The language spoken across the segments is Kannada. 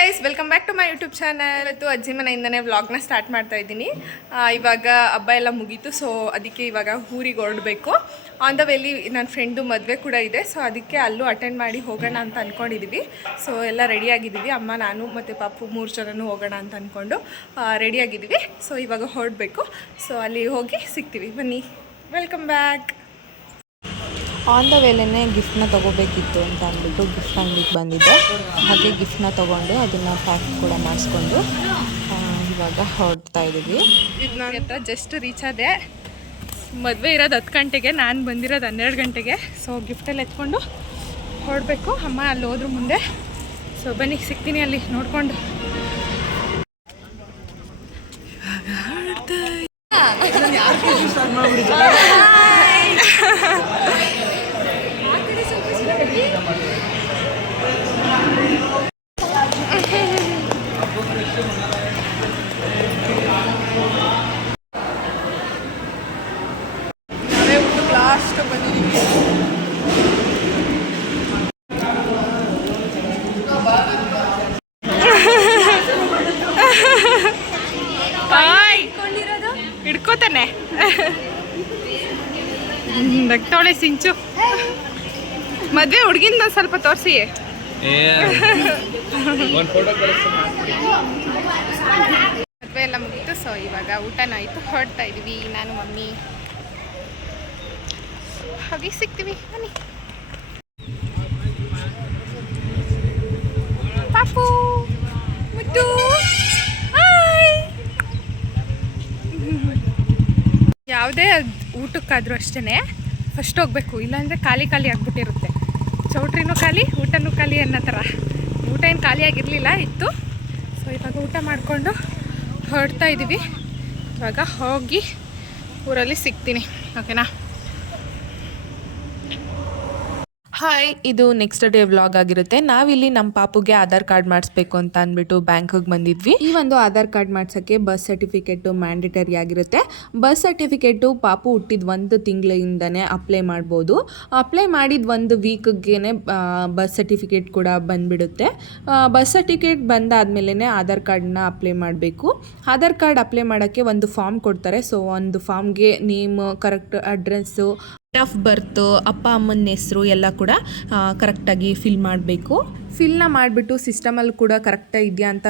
Guys, welcome back to my YouTube channel. ಇವತ್ತು ಅಜ್ಜಿ ಮನೆಯಿಂದನೇ ವ್ಲಾಗ್ನ ಸ್ಟಾರ್ಟ್ ಮಾಡ್ತಾ ಇದ್ದೀನಿ. ಇವಾಗ ಹಬ್ಬ ಎಲ್ಲ ಮುಗೀತು, ಸೊ ಅದಕ್ಕೆ ಇವಾಗ ಊರಿಗೆ ಹೊರಡಬೇಕು. ಆನ್ ದ ವೇಲಿ ನನ್ನ ಫ್ರೆಂಡು ಮದುವೆ ಕೂಡ ಇದೆ, ಸೊ ಅದಕ್ಕೆ ಅಲ್ಲೂ ಅಟೆಂಡ್ ಮಾಡಿ ಹೋಗೋಣ ಅಂತ ಅಂದ್ಕೊಂಡಿದ್ದೀವಿ. ಸೊ ಎಲ್ಲ ರೆಡಿಯಾಗಿದ್ದೀವಿ, ಅಮ್ಮ, ನಾನು ಮತ್ತು ಪಾಪು 3 ಜನನೂ ಹೋಗೋಣ ಅಂತ ಅಂದ್ಕೊಂಡು ರೆಡಿಯಾಗಿದ್ದೀವಿ. ಸೊ ಇವಾಗ ಹೊರಡಬೇಕು. ಸೊ ಅಲ್ಲಿ ಹೋಗಿ ಸಿಗ್ತೀವಿ, ಬನ್ನಿ. Welcome back. ಆನ್ ದ ವೇಲೇನೆ ಗಿಫ್ಟ್ನ ತೊಗೋಬೇಕಿತ್ತು ಅಂತ ಅಂದ್ಬಿಟ್ಟು ಗಿಫ್ಟ್ ಅಂಗಡಿಗೆ ಬಂದಿದ್ದೆ. ಹಾಗೆ ಗಿಫ್ಟ್ನ ತೊಗೊಂಡು ಅದನ್ನು ಪ್ಯಾಕ್ ಕೂಡ ಮಾಡಿಸ್ಕೊಂಡು ಇವಾಗ ಹೊರಡ್ತಾ ಇದ್ದೀವಿ. ಇದು ನೋಡಿ ಹತ್ರ ಜಸ್ಟ್ ರೀಚ್ ಆದೆ. ಮದುವೆ ಇರೋದು 10 ಗಂಟೆಗೆ, ನಾನು ಬಂದಿರೋದು 12 ಗಂಟೆಗೆ. ಸೊ ಗಿಫ್ಟೆಲ್ಲ ಎತ್ಕೊಂಡು ಹೊರಡಬೇಕು. ಅಮ್ಮ ಅಲ್ಲಿ ಹೋದ್ರು ಮುಂದೆ. ಸೊ ಬನ್ನಿ, ಸಿಗ್ತೀನಿ ಅಲ್ಲಿ ನೋಡಿಕೊಂಡು. ಲಾಸ್ಟ್ ಬಂದಿದ್ದೀವಿ. ಹಿಡ್ಕೋತಾನೆ ನಗ್ತಾವಳೆ ಸಿಂಚು. ಮದ್ವೆ ಹುಡುಗಿನ ಸ್ವಲ್ಪ ತೋರಿಸಿ. ಮದ್ವೆ ಎಲ್ಲ ಮುಗೀತು. ಸೊ ಇವಾಗ ಊಟನಾಯಿತು, ಹೊರಡ್ತಾ ಇದೀವಿ ನಾನು, ಮಮ್ಮಿ. ಹಾಗೆ ಸಿಗ್ತೀವಿ, ಬನ್ನಿ. ಪಾಪು ಮುದ್ದು, ಯಾವುದೇ ಊಟಕ್ಕಾದರೂ ಅಷ್ಟೇ ಫಸ್ಟ್ ಹೋಗ್ಬೇಕು, ಇಲ್ಲಾಂದರೆ ಖಾಲಿ ಖಾಲಿ ಆಗಿಬಿಟ್ಟಿರುತ್ತೆ. ಚೌಟ್ರಿನೂ ಖಾಲಿ, ಊಟನೂ ಖಾಲಿ ಅನ್ನೋ ಥರ. ಊಟ ಏನು ಖಾಲಿಯಾಗಿರಲಿಲ್ಲ, ಇತ್ತು. ಸೊ ಇವಾಗ ಊಟ ಮಾಡಿಕೊಂಡು ಹೊರಡ್ತಾ ಇದ್ದೀವಿ. ಇವಾಗ ಹೋಗಿ ಊರಲ್ಲಿ ಸಿಗ್ತೀನಿ, ಓಕೆನಾ? ಹಾಯ್, ಇದು ನೆಕ್ಸ್ಟ್ ಡೇ ವ್ಲಾಗ್ ಆಗಿರುತ್ತೆ. ನಾವಿಲ್ಲಿ ನಮ್ಮ ಪಾಪುಗೆ ಆಧಾರ್ ಕಾರ್ಡ್ ಮಾಡಿಸ್ಬೇಕು ಅಂತ ಅಂದ್ಬಿಟ್ಟು ಬ್ಯಾಂಕಿಗೆ ಬಂದಿದ್ವಿ. ಈ ಒಂದು ಆಧಾರ್ ಕಾರ್ಡ್ ಮಾಡ್ಸೋಕ್ಕೆ ಬಸ್ ಸರ್ಟಿಫಿಕೇಟು ಮ್ಯಾಂಡೇಟರಿ ಆಗಿರುತ್ತೆ. ಬಸ್ ಸರ್ಟಿಫಿಕೇಟು ಪಾಪು ಹುಟ್ಟಿದ 1 ತಿಂಗಳಿಂದನೇ ಅಪ್ಲೈ ಮಾಡ್ಬೋದು. ಅಪ್ಲೈ ಮಾಡಿದ 1 ವೀಕ್ಗೆ ಬಸ್ ಸರ್ಟಿಫಿಕೇಟ್ ಕೂಡ ಬಂದುಬಿಡುತ್ತೆ. ಬಸ್ ಸರ್ಟಿಫಿಕೇಟ್ ಬಂದಾದಮೇಲೆ ಆಧಾರ್ ಕಾರ್ಡನ್ನ ಅಪ್ಲೈ ಮಾಡಬೇಕು. ಆಧಾರ್ ಕಾರ್ಡ್ ಅಪ್ಲೈ ಮಾಡೋಕ್ಕೆ ಒಂದು ಫಾರ್ಮ್ ಕೊಡ್ತಾರೆ. ಸೊ ಒಂದು ಫಾರ್ಮ್ಗೆ name, correct address, date of birth, ಅಪ್ಪ ಅಮ್ಮನ ಹೆಸರು ಎಲ್ಲ ಕೂಡ ಕರೆಕ್ಟಾಗಿ ಫಿಲ್ ಮಾಡಬೇಕು. ಫಿಲ್ನ ಮಾಡಿಬಿಟ್ಟು ಸಿಸ್ಟಮಲ್ಲಿ ಕೂಡ ಕರೆಕ್ಟಾಗಿ ಇದೆಯಾ ಅಂತ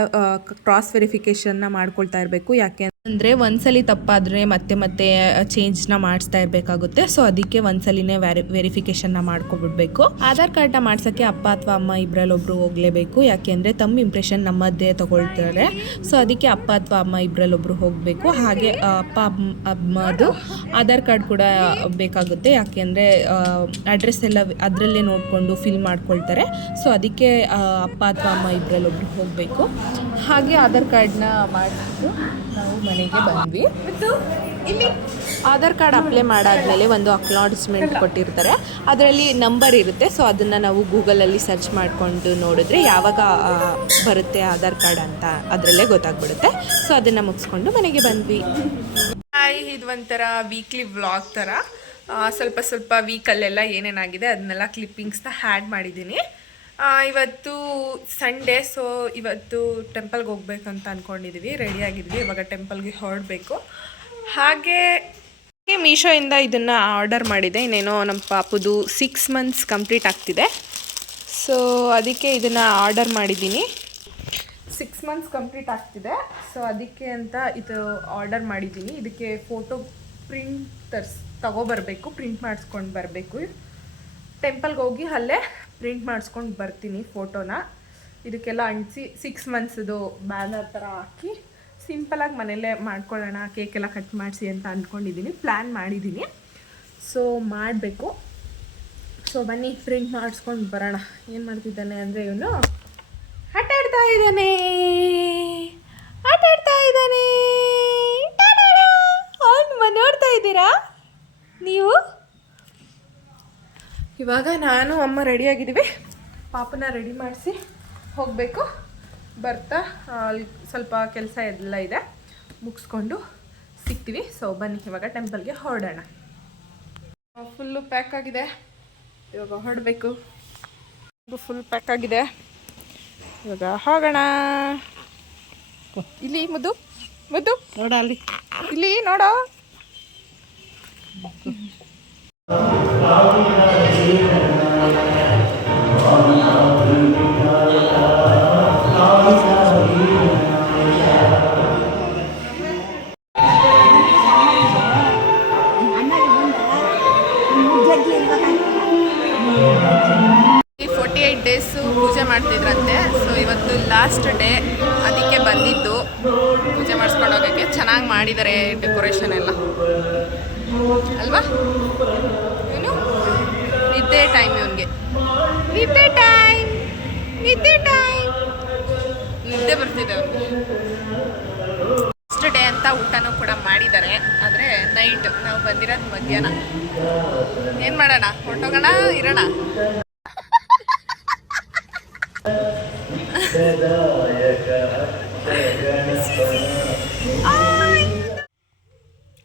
ಕ್ರಾಸ್ ವೆರಿಫಿಕೇಷನ್ನ ಮಾಡ್ಕೊಳ್ತಾ ಇರಬೇಕು. ಯಾಕೆ ಅಂದರೆ ಒಂದ್ಸಲಿ ತಪ್ಪಾದರೆ ಮತ್ತೆ ಚೇಂಜ್ನ ಮಾಡಿಸ್ತಾ ಇರಬೇಕಾಗುತ್ತೆ. ಸೊ ಅದಕ್ಕೆ ಒಂದ್ಸಲಿನೇ ವೆರಿಫಿಕೇಷನ್ನ ಮಾಡ್ಕೊಬಿಡ್ಬೇಕು. ಆಧಾರ್ ಕಾರ್ಡ್ನ ಮಾಡ್ಸೋಕ್ಕೆ ಅಪ್ಪ ಅಥವಾ ಅಮ್ಮ ಇಬ್ಬರಲ್ಲೊಬ್ರು ಹೋಗಲೇಬೇಕು. ಯಾಕೆಂದರೆ ತಮ್ಮ ಇಂಪ್ರೆಷನ್ ನಮ್ಮದೇ ತಗೊಳ್ತಾರೆ. ಸೊ ಅದಕ್ಕೆ ಅಪ್ಪ ಅಥವಾ ಅಮ್ಮ ಇಬ್ಬರಲ್ಲೊಬ್ರು ಹೋಗಬೇಕು. ಹಾಗೆ ಅಪ್ಪ ಅಮ್ಮದು ಆಧಾರ್ ಕಾರ್ಡ್ ಕೂಡ ಬೇಕಾಗುತ್ತೆ. ಯಾಕೆಂದರೆ ಅಡ್ರೆಸ್ ಎಲ್ಲ ಅದರಲ್ಲೇ ನೋಡಿಕೊಂಡು ಫಿಲ್ ಮಾಡ್ಕೊಳ್ತಾರೆ. ಸೊ ಅದಕ್ಕೆ ಅಪ್ಪ ಅಥವಾ ಅಮ್ಮ ಇಬ್ಬರಲ್ಲೊಬ್ರು ಹೋಗಬೇಕು. ಹಾಗೆ ಆಧಾರ್ ಕಾರ್ಡ್ನ ಮಾಡಿಬಿಟ್ಟು ನಾವು ಮನೆಗೆ ಬಂದ್ವಿ. ಇಲ್ಲಿ ಆಧಾರ್ ಕಾರ್ಡ್ ಅಪ್ಲೈ ಮಾಡಾದ್ಮೇಲೆ ಒಂದು ಅಕ್ನಾಲಜ್ಮೆಂಟ್ ಕೊಟ್ಟಿರ್ತಾರೆ. ಅದರಲ್ಲಿ ನಂಬರ್ ಇರುತ್ತೆ. ಸೊ ಅದನ್ನು ನಾವು ಗೂಗಲಲ್ಲಿ ಸರ್ಚ್ ಮಾಡಿಕೊಂಡು ನೋಡಿದ್ರೆ ಯಾವಾಗ ಬರುತ್ತೆ ಆಧಾರ್ ಕಾರ್ಡ್ ಅಂತ ಅದರಲ್ಲೇ ಗೊತ್ತಾಗ್ಬಿಡುತ್ತೆ. ಸೊ ಅದನ್ನು ಮುಗಿಸ್ಕೊಂಡು ಮನೆಗೆ ಬಂದ್ವಿ. ಇದು ಒಂಥರ ವೀಕ್ಲಿ ವ್ಲಾಗ್ ಥರ. ಸ್ವಲ್ಪ ವೀಕಲ್ಲೆಲ್ಲ ಏನೇನಾಗಿದೆ ಅದನ್ನೆಲ್ಲ ಕ್ಲಿಪ್ಪಿಂಗ್ಸ್ನ ಆ್ಯಡ್ ಮಾಡಿದ್ದೀನಿ. ಇವತ್ತು ಸಂಡೇ, ಸೊ ಇವತ್ತು ಟೆಂಪಲ್ಗೆ ಹೋಗ್ಬೇಕಂತ ಅಂದ್ಕೊಂಡಿದ್ದೀವಿ. ರೆಡಿಯಾಗಿದ್ವಿ, ಇವಾಗ ಟೆಂಪಲ್ಗೆ ಹೊರಡಬೇಕು. ಹಾಗೆ ಮೀಶೋಯಿಂದ ಇದನ್ನು ಆರ್ಡರ್ ಮಾಡಿದೆ. ಇನ್ನೇನೋ ನಮ್ಮ ಪಾಪುದು 6 ಮಂತ್ಸ್ ಕಂಪ್ಲೀಟ್ ಆಗ್ತಿದೆ. ಸೊ ಅದಕ್ಕೆ ಇದನ್ನು ಆರ್ಡರ್ ಮಾಡಿದ್ದೀನಿ. 6 ಮಂತ್ಸ್ ಕಂಪ್ಲೀಟ್ ಆಗ್ತಿದೆ. ಸೊ ಅದಕ್ಕೆ ಅಂತ ಇದು ಆರ್ಡರ್ ಮಾಡಿದ್ದೀನಿ. ಇದಕ್ಕೆ ಫೋಟೋ ಪ್ರಿಂಟ್ ತಗೊಬರ್ಬೇಕು, ಪ್ರಿಂಟ್ ಮಾಡಿಸ್ಕೊಂಡು ಬರಬೇಕು. ಟೆಂಪಲ್ಗೆ ಹೋಗಿ ಅಲ್ಲೇ ಪ್ರಿಂಟ್ ಮಾಡಿಸ್ಕೊಂಡು ಬರ್ತೀನಿ ಫೋಟೋನ. ಇದಕ್ಕೆಲ್ಲ ಅಂಟಿಸಿ 6 ಮಂತ್ಸ್ದು ಬ್ಯಾನರ್ ಥರ ಹಾಕಿ ಸಿಂಪಲಾಗಿ ಮನೆಯಲ್ಲೇ ಮಾಡ್ಕೊಳ್ಳೋಣ, ಕೇಕೆಲ್ಲ ಕಟ್ ಮಾಡಿಸಿ ಅಂತ ಅಂದ್ಕೊಂಡಿದ್ದೀನಿ, ಪ್ಲ್ಯಾನ್ ಮಾಡಿದ್ದೀನಿ. ಸೊ ಮಾಡಬೇಕು. ಸೊ ಬನ್ನಿ ಪ್ರಿಂಟ್ ಮಾಡಿಸ್ಕೊಂಡು ಬರೋಣ. ಏನು ಮಾಡ್ತಿದ್ದಾನೆ ಅಂದರೆ ಇವನು ಆಟ ಆಡ್ತಾ ಇದ್ದಾನೆ. ಅವ್ನು ನೋಡ್ತಾ ಇದ್ದೀರಾ ನೀವು? ಇವಾಗ ನಾನು ಅಮ್ಮ ರೆಡಿಯಾಗಿದ್ದೀವಿ. ಪಾಪನ ರೆಡಿ ಮಾಡಿಸಿ ಹೋಗಬೇಕು. ಬರ್ತಾ ಸ್ವಲ್ಪ ಕೆಲಸ ಎಲ್ಲ ಇದೆ, ಮುಗಿಸ್ಕೊಂಡು ಸಿಗ್ತೀವಿ. ಸೊ ಬನ್ನಿ ಇವಾಗ ಟೆಂಪಲ್ಗೆ ಹೊರಡೋಣ. ಫುಲ್ಲು ಪ್ಯಾಕ್ ಆಗಿದೆ, ಇವಾಗ ಹೊರಡಬೇಕು. ಫುಲ್ ಪ್ಯಾಕ್ ಆಗಿದೆ. ಇವಾಗ ಹೋಗೋಣ. ಇಲ್ಲಿ ಮುದ್ದು ಮುದ್ದು ನೋಡ ಅಲ್ಲಿ ಇಲ್ಲಿ ನೋಡೋ. ಈ 48 ಡೇಸು ಪೂಜೆ ಮಾಡ್ತಿದ್ರಂತೆ. ಸೊ ಇವತ್ತು ಲಾಸ್ಟ್ ಡೇ, ಅದಕ್ಕೆ ಬಂದಿದ್ದು ಪೂಜೆ ಮಾಡಿಸ್ಕೊಂಡು ಹೋಗೋಕ್ಕೆ. ಚೆನ್ನಾಗಿ ಮಾಡಿದ್ದಾರೆ ಡೆಕೋರೇಷನ್ ಎಲ್ಲ ಅಲ್ವಾ. ಏನು ನಿದ್ದೆ ಟೈಮ್ ಇವನಿಗೆ, ನಿದ್ದೆ ಟೈಮ್, ನಿದ್ದೆ ಟೈಮ್, ನಿದ್ದೆ ಬರ್ತಿದೆ ಅವ್ನಿಗೆ. ಲಾಸ್ಟ್ ಡೇ ಅಂತ ಊಟನೂ ಕೂಡ ಮಾಡಿದ್ದಾರೆ. ಆದರೆ ನೈಟ್, ನಾವು ಬಂದಿರೋದು ಮಧ್ಯಾಹ್ನ. ಏನು ಮಾಡೋಣ, ಹೊರಟೋಗೋಣ, ಇರೋಣ.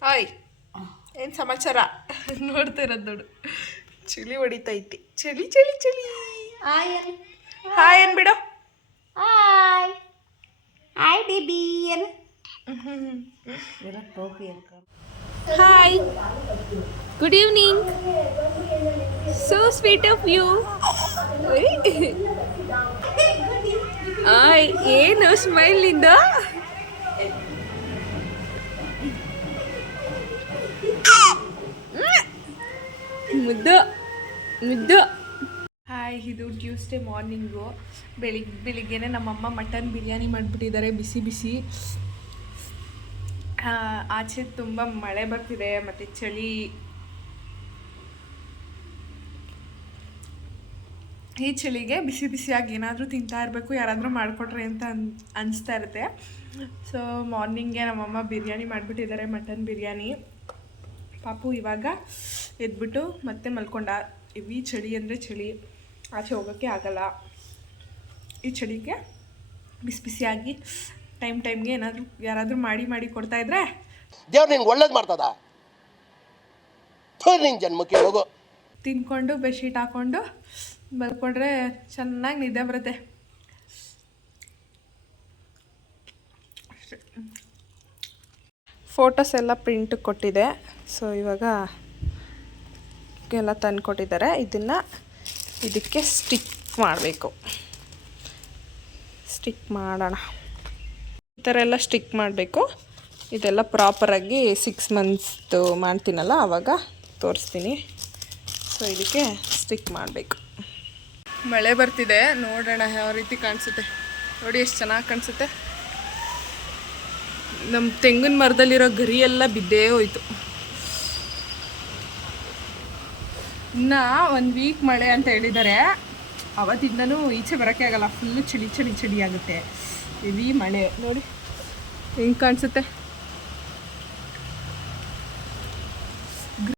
ಹಾಯ್, ಏನು ಸಮಾಚಾರ? ನೋಡ್ತಾ ಇರೋದು ನೋಡು, ಚಳಿ ಹೊಡಿತೈತಿ. ಚಳಿ ಚಳಿ ಚಳಿ. ಹಾಯ್ ಅನ್ಬಿಡು. ಹಾಯ್ ಬೇಬಿ ಏನು hi, good evening. So sweet of you. ಆಯ್, ಏನು ಸ್ಮೈಲಿಂದ? ಮುದ್ದು ಮುದ್ದು. ಹಾಯ್, ಇದು ಟ್ಯೂಸ್ಡೇ ಮಾರ್ನಿಂಗು. ಬೆಳಿಗ್ಗೆನೆ ನಮ್ಮಮ್ಮ ಮಟನ್ ಬಿರಿಯಾನಿ ಮಾಡಿಬಿಟ್ಟಿದ್ದಾರೆ, ಬಿಸಿ ಬಿಸಿ. ಆಚೆ ತುಂಬ ಮಳೆ ಬರ್ತಿದೆ ಮತ್ತು ಚಳಿ. ಈ ಚಳಿಗೆ ಬಿಸಿ ಬಿಸಿಯಾಗಿ ಏನಾದರೂ ತಿಂತಾ ಇರಬೇಕು, ಯಾರಾದರೂ ಮಾಡಿಕೊಟ್ರೆ ಅಂತ ಅನಿಸ್ತಾ ಇರುತ್ತೆ. ಸೊ ಮಾರ್ನಿಂಗೆ ನಮ್ಮಮ್ಮ ಬಿರಿಯಾನಿ ಮಾಡಿಬಿಟ್ಟಿದ್ದಾರೆ, ಮಟನ್ ಬಿರಿಯಾನಿ. ಪಾಪು ಇವಾಗ ಎದ್ಬಿಟ್ಟು ಮತ್ತೆ ಮಲ್ಕೊಂಡ. ಈ ಚಳಿ ಅಂದರೆ ಚಳಿ, ಆಚೆ ಹೋಗೋಕ್ಕೆ ಆಗಲ್ಲ. ಈ ಚಳಿಗೆ ಬಿಸಿ ಬಿಸಿಯಾಗಿ ಟೈಮ್ಗೆ ಯಾರಾದರೂ ಮಾಡಿ ಕೊಡ್ತಾಯಿದ್ರೆ ದೇವ್ರು ನಿನ್ಗೆ ಒಳ್ಳೇದು ಮಾಡ್ತದ. ನಿನ್ನ ಜನ್ಮಕ್ಕೆ ಹೋಗೋ ತಿನ್ಕೊಂಡು ಬೆಡ್ಶೀಟ್ ಹಾಕ್ಕೊಂಡು ಮಲ್ಕೊಂಡ್ರೆ ಚೆನ್ನಾಗಿ ನಿದ್ದೆ ಬರುತ್ತೆ. ಫೋಟೋಸ್ ಎಲ್ಲ ಪ್ರಿಂಟ್ ಕೊಟ್ಟಿದೆ. ಸೊ ಇವಾಗ ಎಲ್ಲ ತಂದು ಕೊಟ್ಟಿದ್ದಾರೆ. ಇದಕ್ಕೆ ಸ್ಟಿಕ್ ಮಾಡಬೇಕು. ಸ್ಟಿಕ್ ಮಾಡೋಣ. ಈ ಥರ ಎಲ್ಲ ಸ್ಟಿಕ್ ಮಾಡಬೇಕು. ಇದೆಲ್ಲ ಪ್ರಾಪರಾಗಿ 6 ಮಂತ್ಸ್ದು ಮಾಡ್ತೀನಲ್ಲ, ಆವಾಗ ತೋರಿಸ್ತೀನಿ. ಸೊ ಇದಕ್ಕೆ ಸ್ಟಿಕ್ ಮಾಡಬೇಕು. ಮಳೆ ಬರ್ತಿದೆ, ನೋಡೋಣ ಯಾವ ರೀತಿ ಕಾಣಿಸುತ್ತೆ. ನೋಡಿ ಎಷ್ಟು ಚೆನ್ನಾಗಿ ಕಾಣಿಸುತ್ತೆ. ನಮ್ಮ ತೆಂಗಿನ ಮರದಲ್ಲಿರೋ ಗರಿ ಎಲ್ಲ ಬಿದ್ದೇ ಹೋಯ್ತು. ಇನ್ನು 1 ವೀಕ್ ಮಳೆ ಅಂತ ಹೇಳಿದ್ದಾರೆ. ಅವತ್ತಿಂದನೂ ಈಚೆ ಬರೋಕ್ಕೆ ಆಗಲ್ಲ, ಫುಲ್ಲು ಚಳಿ ಆಗುತ್ತೆ. ಹೆವಿ ಮಳೆ ನೋಡಿ ಹೆಂಗೆ ಕಾಣಿಸುತ್ತೆ.